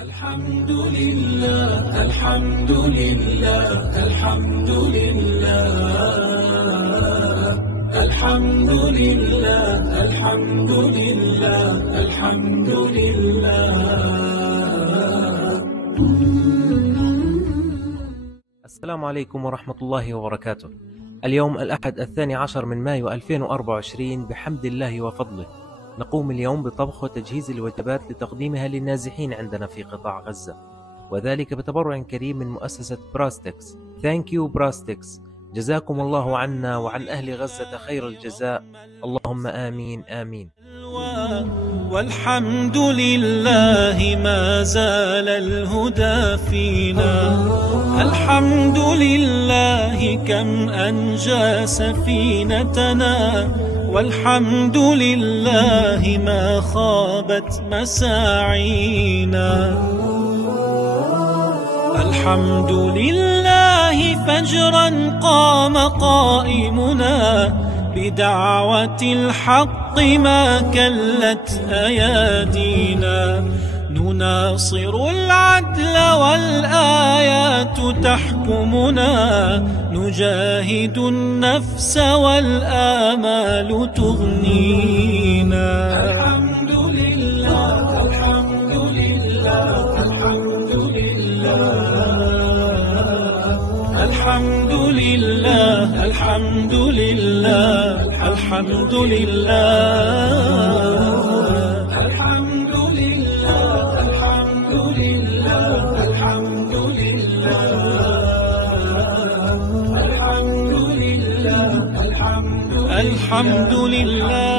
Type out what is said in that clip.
الحمد لله الحمد لله الحمد لله الحمد لله الحمد لله الحمد لله. السلام عليكم ورحمة الله وبركاته. اليوم الأحد 12 من مايو 2024 بحمد الله وفضله. نقوم اليوم بطبخ وتجهيز الوجبات لتقديمها للنازحين عندنا في قطاع غزة، وذلك بتبرع كريم من مؤسسة براستكس. Thank you براستكس، جزاكم الله عنا وعن أهل غزة خير الجزاء، اللهم آمين آمين. والحمد لله ما زال الهدى فينا، الحمد لله كم أنجى سفينتنا، والحمد لله ما خابت مساعينا. الحمد لله فجرا قام قائمنا، بدعوة الحق ما كلت أيادينا، نناصر العدل والآيات تحكمنا، نجاهد النفس والآمال تغنينا. الحمد لله الحمد لله الحمد لله الحمد لله الحمد لله الحمد لله الحمد لله الحمد لله الحمد لله الحمد لله الحمد لله.